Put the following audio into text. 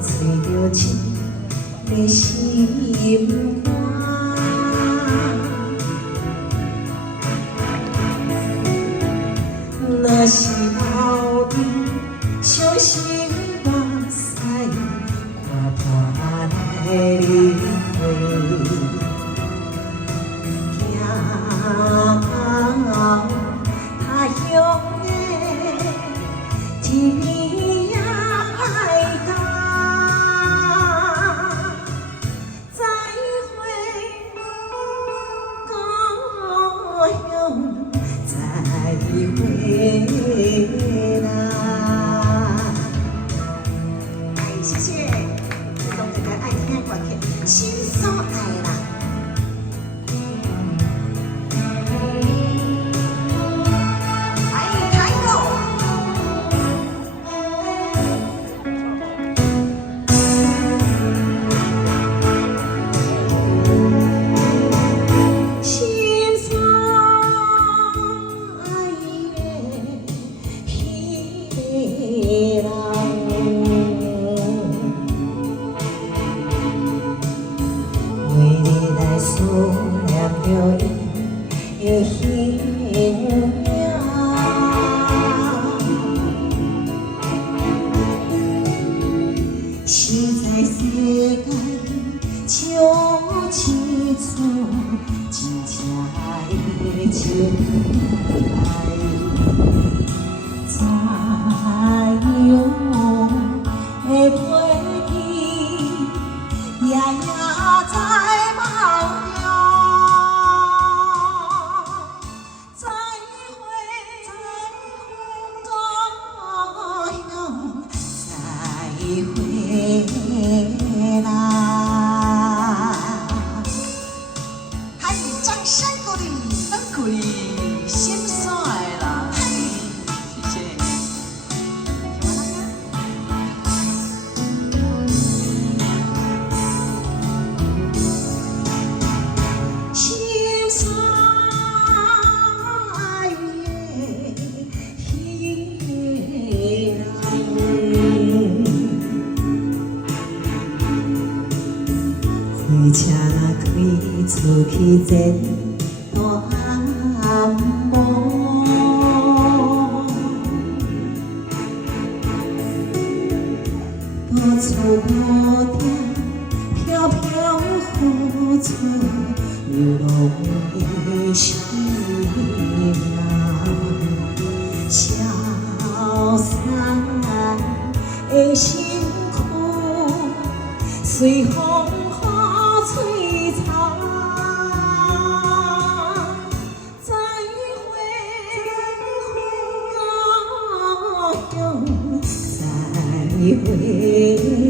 吹着一个心肝。若是后日伤心目屎，看破来离回，行到他乡的一边也爱家。再会故乡，再会啦！哎，谢谢，这种这个爱听的歌曲，心所爱啦。思念着伊的形影，实在世间像凄楚，真正的情爱，怎样会袂记，夜夜在梦。再会啦！还是掌声鼓励，很鼓励，心所爱啦！谢谢。心所爱的火车若开出去前大暗暝，到处无定飘飘雨出流浪的心啊，消散的辛苦随风。璀璨，再会故乡，再会。